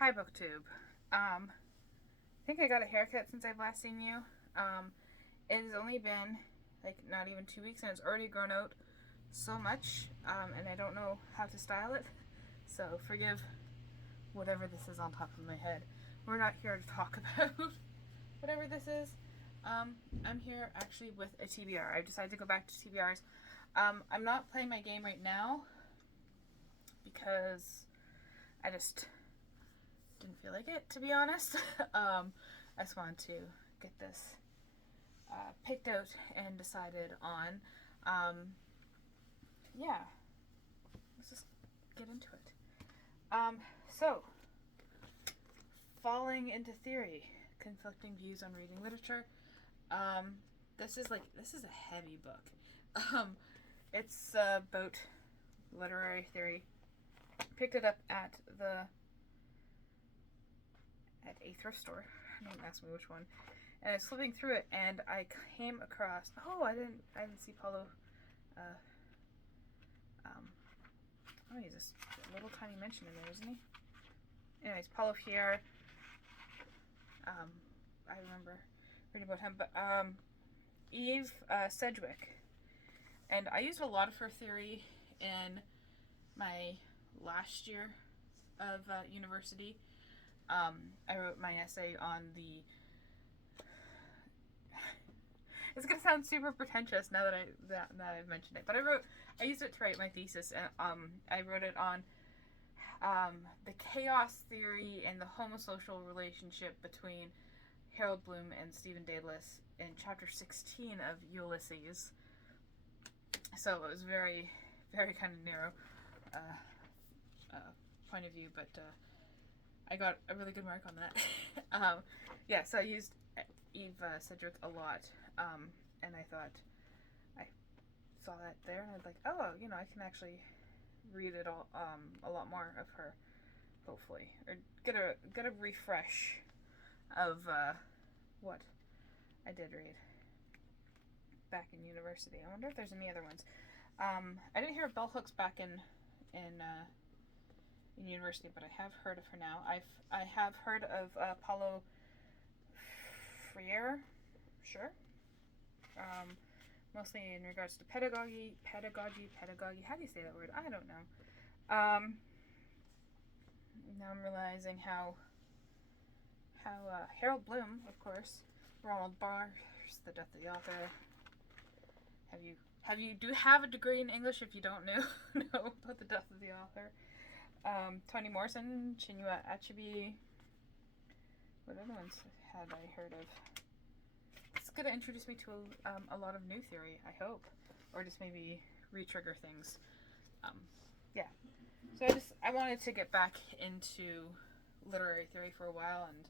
Hi, BookTube. I think I got a haircut since I've last seen you. It has only been like not even 2 weeks, and it's already grown out so much, and I don't know how to style it. So forgive whatever this is on top of my head. We're not here to talk about whatever this is. I'm here actually with a TBR. I've decided to go back to TBRs. I'm not playing my game right now because I just didn't feel like it, to be honest. I just wanted to get this picked out and decided on. Yeah, let's just get into it. So, falling into theory, conflicting views on reading literature. This is a heavy book. Um, it's about literary theory. Picked it up at a thrift store. Don't ask me which one. And I was flipping through it, and I came across. Oh, I didn't see Paulo. Uh, oh, he's just a little tiny mention in there, isn't he? Anyways, Paulo Fier. I remember reading about him, but Eve Sedgwick, and I used a lot of her theory in my last year of university. I wrote my essay on the. It's gonna sound super pretentious now that I've mentioned it, but I used it to write my thesis, and I wrote it on the chaos theory and the homosocial relationship between Harold Bloom and Stephen Dedalus in chapter 16 of Ulysses. So it was very, very kind of narrow point of view, but I got a really good mark on that. Yeah, so I used Eve Sedgwick a lot, and I thought I saw that there, and I was like, oh, I can actually read it all, a lot more of her, hopefully, or get a refresh of what I did read back in university. I wonder if there's any other ones. I didn't hear of bell hooks back in university, but I have heard of her now. I have heard of Paulo Freire, sure. Mostly in regards to pedagogy. How do you say that word? I don't know. Now I'm realizing how Harold Bloom, of course, Ronald Barthes, The Death of the Author. Do you have a degree in English if you don't know about The Death of the Author? Toni Morrison, Chinua Achebe. What other ones had I heard of? It's going to introduce me to a lot of new theory, I hope. Or just maybe re-trigger things. Yeah. So I wanted to get back into literary theory for a while, and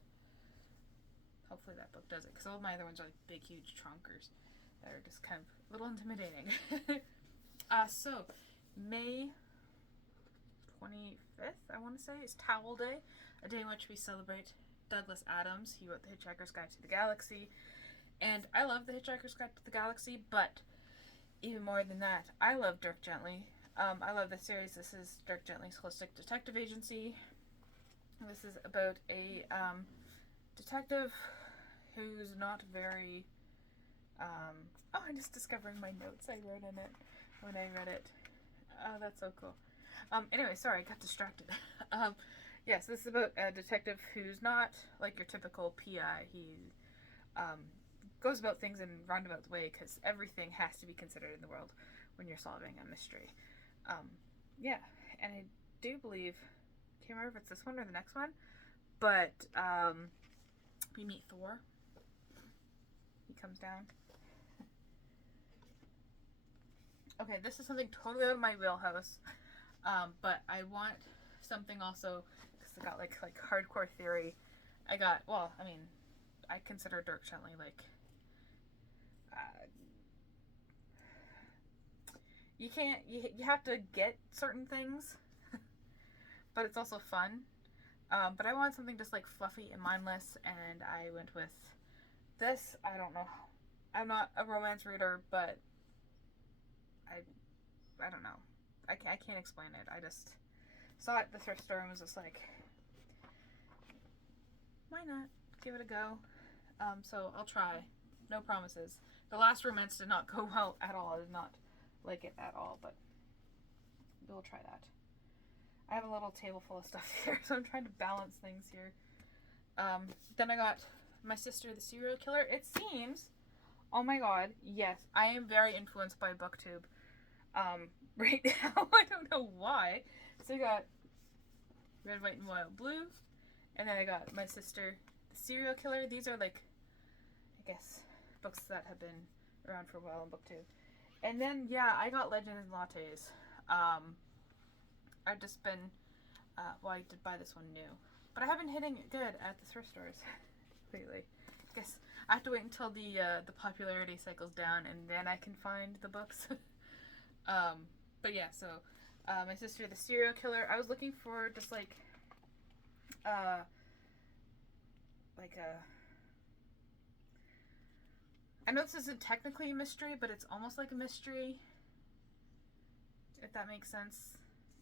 hopefully that book does it. Because all my other ones are like big, huge trunkers that are just kind of a little intimidating. So, May 25th, I want to say, is Towel Day, a day in which we celebrate Douglas Adams. He wrote The Hitchhiker's Guide to the Galaxy, and I love The Hitchhiker's Guide to the Galaxy, but even more than that, I love Dirk Gently. I love this series. This is Dirk Gently's Holistic Detective Agency. This is about a detective who's not very... I'm just discovering my notes I wrote in it when I read it. Oh, that's so cool. Anyway, sorry, I got distracted. Yes, this is about a detective who's not like your typical PI. He goes about things in a roundabout way because everything has to be considered in the world when you're solving a mystery. Yeah, and I do believe, can't remember if it's this one or the next one, but we meet Thor. He comes down. Okay, this is something totally out of my wheelhouse, but I want something also, because I got like hardcore theory. I consider Dirk Gently like, you have to get certain things, but it's also fun. But I want something just like fluffy and mindless, and I went with this. I don't know. I'm not a romance reader, but I don't know. I can't explain it. I just saw it at the thrift store and was just like, why not give it a go? So I'll try. No promises. The last romance did not go well at all. I did not like it at all, but we'll try that. I have a little table full of stuff here, so I'm trying to balance things here. Then I got My Sister the Serial Killer. It seems, oh my god, yes, I am very influenced by BookTube right now. I don't know why. So I got Red, White, and Wild Blue, and then I got My Sister the Serial Killer. These are like, I guess, books that have been around for a while on BookTube. And then, yeah, I got Legends and Lattes. I've just been, I did buy this one new. But I have been hitting it good at the thrift stores lately. I guess I have to wait until the popularity cycles down and then I can find the books. But yeah, so My Sister the Serial Killer. I was looking for just like a I know this isn't technically a mystery, but it's almost like a mystery, if that makes sense.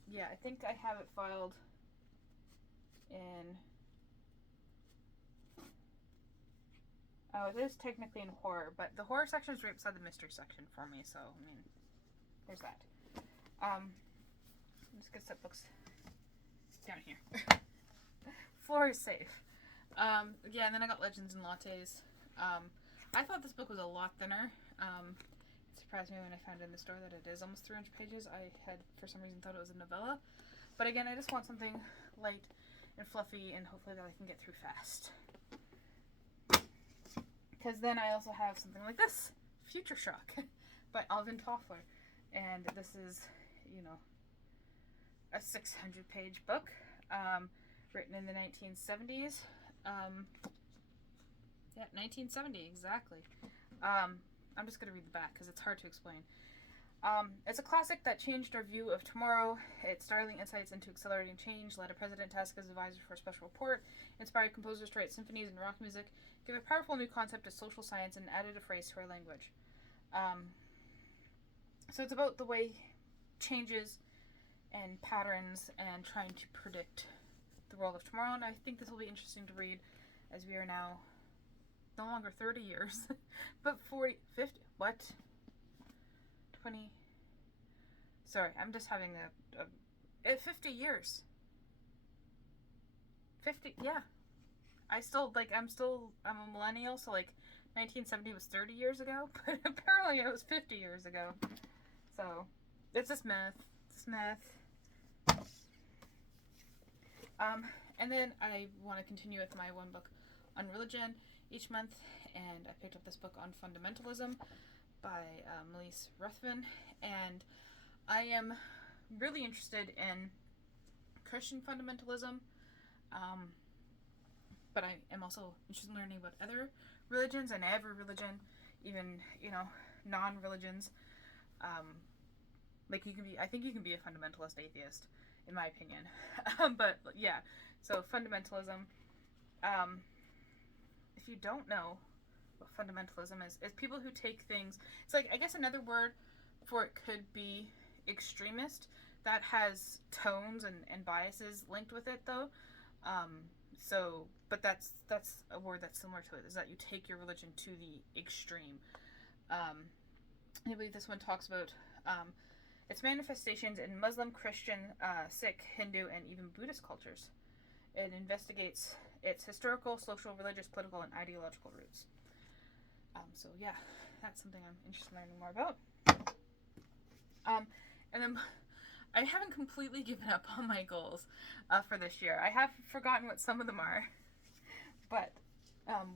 Yeah, I think I have it filed in... Oh, it is technically in horror, but the horror section is right beside the mystery section for me, so, I mean, there's that. I'm just gonna set books down here. Floor is safe. Yeah, and then I got Legends and Lattes. I thought this book was a lot thinner. It surprised me when I found it in the store that it is almost 300 pages. I had, for some reason, thought it was a novella. But again, I just want something light and fluffy and hopefully that I can get through fast. Because then I also have something like this, Future Shock by Alvin Toffler. And this is, you know, a 600-page book written in the 1970s. Yeah, 1970, exactly. I'm just going to read the back because it's hard to explain. It's a classic that changed our view of tomorrow. Its startling insights into accelerating change led a president tasked as advisor for a special report, inspired composers to write symphonies and rock music, gave a powerful new concept to social science, and added a phrase to our language. So it's about the way changes and patterns and trying to predict the world of tomorrow, and I think this will be interesting to read as we are now no longer 30 years, but 40, 50, what? 20, sorry, I'm just having 50 years. 50, yeah. I'm a millennial, so like 1970 was 30 years ago, but apparently it was 50 years ago. So, it's just math. It's math. And then I want to continue with my one book on religion each month, and I picked up this book on fundamentalism by Melise Ruthven, and I am really interested in Christian fundamentalism, but I am also interested in learning about other religions and every religion, even, you know, non-religions. Like I think you can be a fundamentalist atheist, in my opinion. But yeah, so fundamentalism, if you don't know what fundamentalism is people who take things, it's like, I guess another word for it could be extremist, that has tones and biases linked with it though. But that's a word that's similar to it, is that you take your religion to the extreme. I believe this one talks about its manifestations in Muslim, Christian, Sikh, Hindu, and even Buddhist cultures. It investigates its historical, social, religious, political, and ideological roots. So yeah, that's something I'm interested in learning more about. And then I haven't completely given up on my goals for this year. I have forgotten what some of them are. But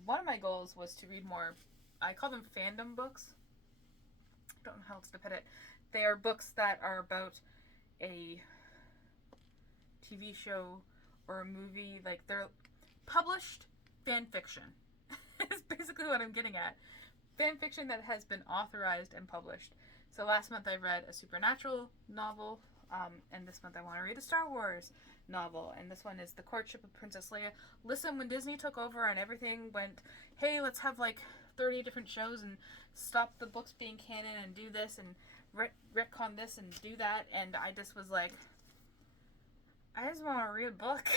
one of my goals was to read more, I call them fandom books. I don't know how else to put it. They are books that are about a TV show or a movie. Like, they're published fan fiction. Is basically what I'm getting at. Fan fiction that has been authorized and published. So last month I read a supernatural novel, and this month I want to read a Star Wars novel, and this one is The Courtship of Princess Leia. Listen, when Disney took over and everything went, hey, let's have like 30 different shows and stop the books being canon and do this and retcon this and do that, and I just was like, I just want to read a book.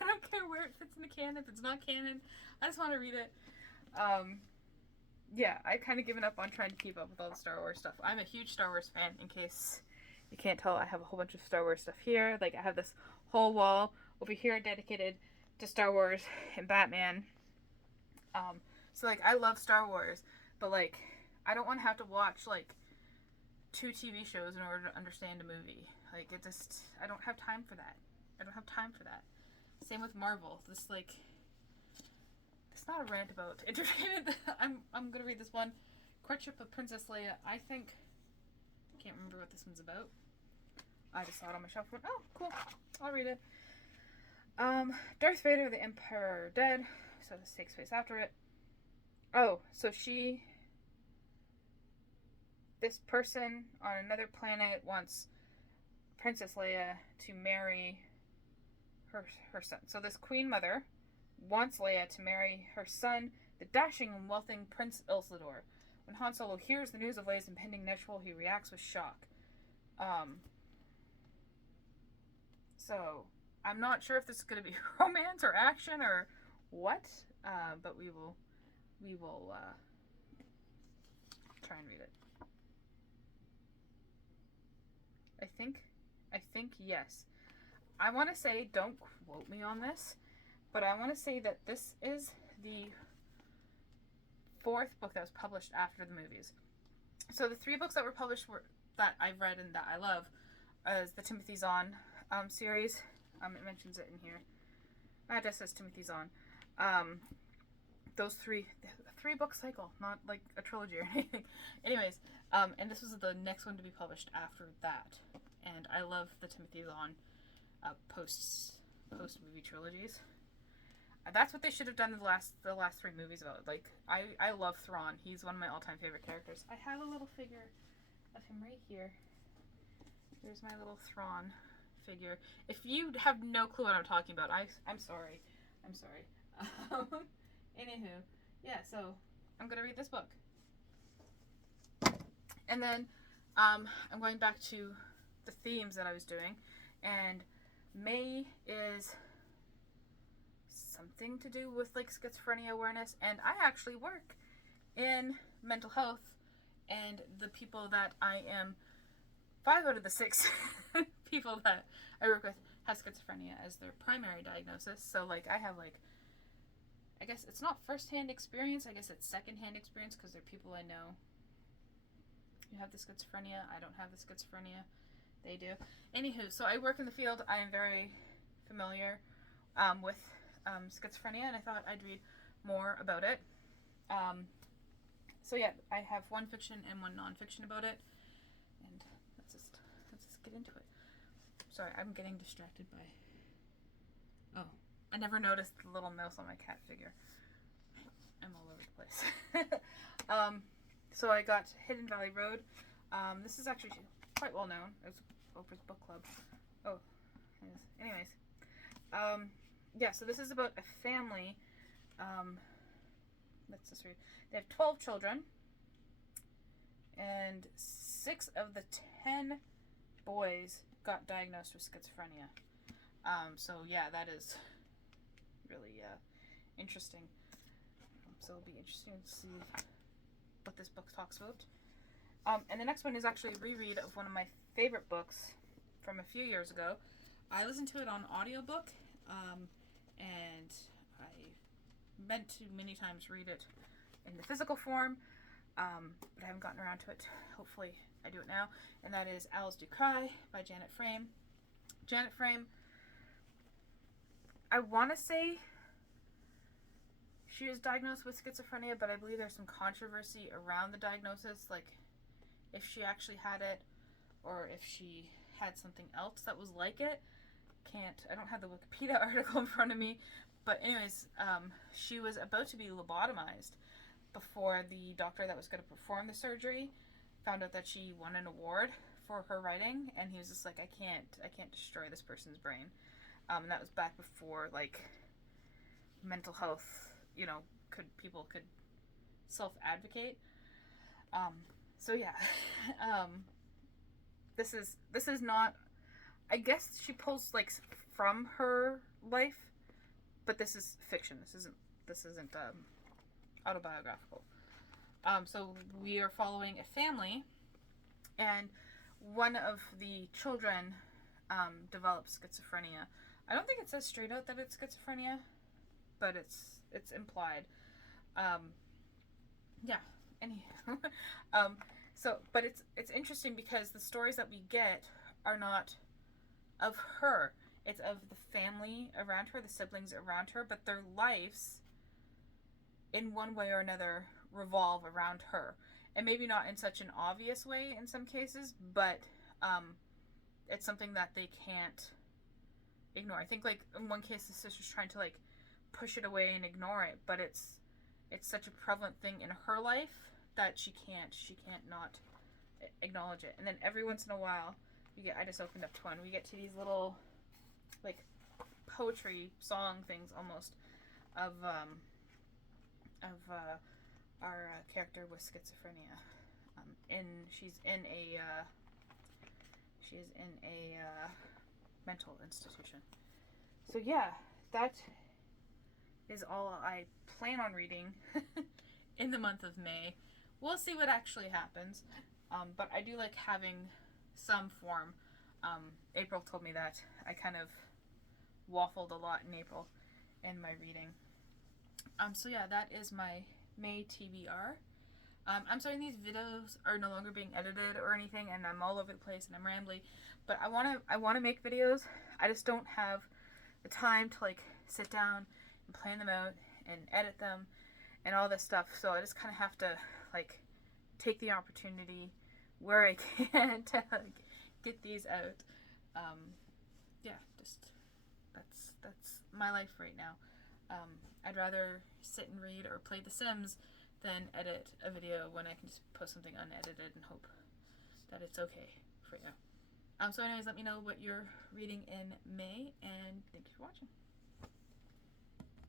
I don't care where it fits in the canon. canon, if it's not canon, I just want to read it. Yeah, I've kind of given up on trying to keep up with all the Star Wars stuff. I'm a huge Star Wars fan, in case you can't tell. I have a whole bunch of Star Wars stuff here. Like, I have this whole wall over here dedicated to Star Wars and Batman. So, like, I love Star Wars, but, like, I don't want to have to watch, like, 2 TV shows in order to understand a movie. Like, it just, I don't have time for that. Same with Marvel. This, like, it's not a rant about entertainment. I'm gonna read this one. Courtship of Princess Leia. I think, can't remember what this one's about. I just saw it on my shelf. Oh, cool. I'll read it. Darth Vader, the Emperor dead. So this takes place after it. Oh, so this person on another planet wants Princess Leia to marry her son. So this Queen Mother wants Leia to marry her son, the dashing and wealthy Prince Ilsador. When Han Solo hears the news of Leia's impending nuptial, he reacts with shock. So I'm not sure if this is going to be romance or action or what, but we will try and read it. I think yes. I want to say, don't quote me on this, but I want to say that this is the 4th book that was published after the movies. So the 3 books that were published that I've read and that I love is the Timothy Zahn series. It mentions it in here. It just says Timothy Zahn. Those 3-book cycle, not like a trilogy or anything. Anyways, and this was the next one to be published after that. And I love the Timothy Zahn post movie trilogies. That's what they should have done in the last 3 movies about. Like, I love Thrawn. He's one of my all-time favorite characters. I have a little figure of him right here. Here's my little Thrawn figure. If you have no clue what I'm talking about, I'm sorry. Anywho, yeah, so I'm gonna read this book. And then I'm going back to the themes that I was doing, and May is something to do with like schizophrenia awareness, and I actually work in mental health, and the people that I am 5 out of the 6 people that I work with have schizophrenia as their primary diagnosis. So like I have like, I guess it's not first-hand experience, I guess it's second-hand experience, because they're people I know who have the schizophrenia. I don't have the schizophrenia. They do. Anywho, so I work in the field. I am very familiar with schizophrenia, and I thought I'd read more about it. So yeah, I have 1 fiction and 1 non-fiction about it, and let's just get into it. Sorry, I'm getting distracted by... Oh, I never noticed the little mouse on my cat figure. I'm all over the place. So I got Hidden Valley Road. This is actually quite well known. It was Oprah's book club. Oh, anyways. Yeah, so this is about a family. Let's just read. They have 12 children, and 6 of the 10 boys got diagnosed with schizophrenia. So yeah, that is really interesting. So it'll be interesting to see what this book talks about. And the next one is actually a reread of one of my favorite books from a few years ago. I listened to it on audiobook, and I meant to many times read it in the physical form, but I haven't gotten around to it. Hopefully I do it now. And that is Owls Do Cry by Janet Frame. Janet Frame, I want to say she was diagnosed with schizophrenia, but I believe there's some controversy around the diagnosis, like if she actually had it or if she had something else that was like it. I don't have the Wikipedia article in front of me, but anyways, she was about to be lobotomized before the doctor that was going to perform the surgery found out that she won an award for her writing, and he was just like, I can't destroy this person's brain. And that was back before like mental health, people could self-advocate. So yeah, this is not, I guess she pulls like from her life, but this is fiction. This isn't autobiographical. So we are following a family, and one of the children develops schizophrenia. I don't think it says straight out that it's schizophrenia, but it's implied. Yeah. Anyhow, but it's interesting because the stories that we get are not of her. It's of the family around her, the siblings around her, but their lives, in one way or another, revolve around her. And maybe not in such an obvious way in some cases, but it's something that they can't ignore. I think, like, in one case, the sister's trying to, like, push it away and ignore it, but it's such a prevalent thing in her life that she can't not acknowledge it. And then every once in a while, I just opened up one. We get to these little, like, poetry song things almost of our character with schizophrenia. She is in a mental institution. So yeah, that is all I plan on reading in the month of May. We'll see what actually happens. But I do like having some form. April told me that I kind of waffled a lot in April in my reading. So yeah, that is my May TBR. I'm sorry these videos are no longer being edited or anything, and I'm all over the place and I'm rambly, but I wanna make videos. I just don't have the time to, like, sit down and plan them out and edit them and all this stuff. So I just kind of have to, like, take the opportunity where I can to, like, get these out. Yeah, just that's my life right now. I'd rather sit and read or play The Sims than edit a video when I can just post something unedited and hope that it's okay for you. So anyways, let me know what you're reading in May, and thank you for watching.